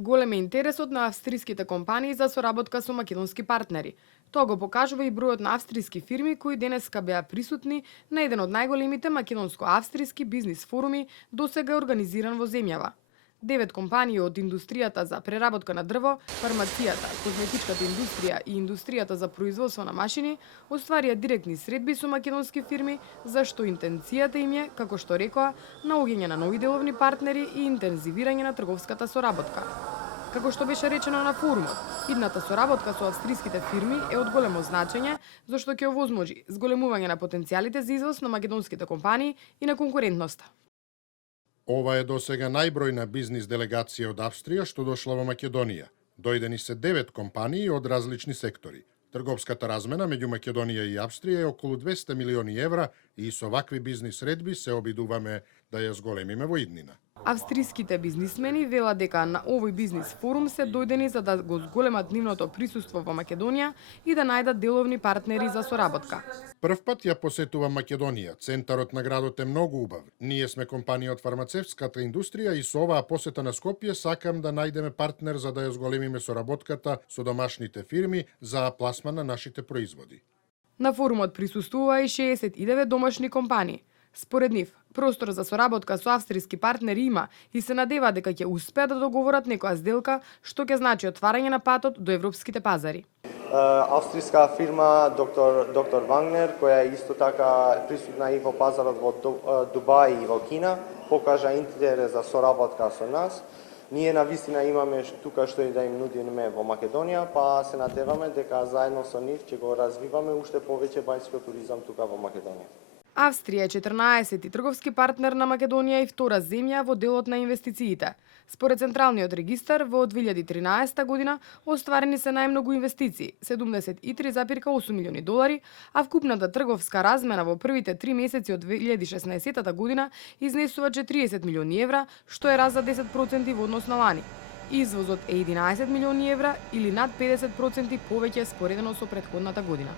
Голем е интересот на австриските компании за соработка со македонски партнери. Тоа го покажува и бројот на австриски фирми кои денеска беа присутни на еден од најголемите македонско-австриски бизнис форуми досега организиран во земјава. 9 компании од индустријата за преработка на дрво, фармацијата, козметичката индустрија и индустријата за производство на машини остварија директни средби со македонски фирми, за што интенцијата им е, како што рекоа, наоѓање на нови деловни партнери и интензивирање на трговската соработка. Како што беше речено на форумот, идната соработка со австриските фирми е од големо значење, зашто ќе овозможи зголемување на потенцијалите за извоз на македонските компании и на конкурентноста. Ова е досега најбројна бизнис делегација од Австрија што дошла во Македонија. Дојдени се 9 компании од различни сектори. Трговската размена меѓу Македонија и Австрија е околу 200 милиони евра и со вакви бизнис средби се обидуваме да ја зголемиме во иднина. Австриските бизнисмени велат дека на овој бизнис форум се дојдени за да го зголемат нивното присуство во Македонија и да најдат деловни партнери за соработка. Прв пат ја посетувам Македонија. Центарот на градот е многу убав. Ние сме компанија од фармацевтската индустрија и со оваа посета на Скопје сакам да најдеме партнер за да ја зголемиме соработката со домашните фирми за пласман на нашите производи. На форумот присуствува и 69 домашни компании. Според нив, простор за соработка со австриски партнери има и се надева дека ќе успеат да договорат некоја сделка што ќе значи отварање на патот до европските пазари. Австријска фирма доктор Вагнер, која е исто така присутна и во пазарот во Дубај и во Кина, покажа интерес за соработка со нас. Ние навистина имаме тука што и да им нудиме во Македонија, па се надеваме дека заедно со нив ќе го развиваме уште повеќе банјски туризам тука во Македонија. Австрија е 14-ти трговски партнер на Македонија и втора земја во делот на инвестициите. Според Централниот регистар, во 2013 година остварени се најмногу инвестиции – 73,8 милиони долари, а вкупната трговска размена во првите 3 месеци од 2016 година изнесува 40 милиони евра, што е раст за 10% во однос на лани. Извозот е 11 милиони евра или над 50% повеќе споредено со претходната година.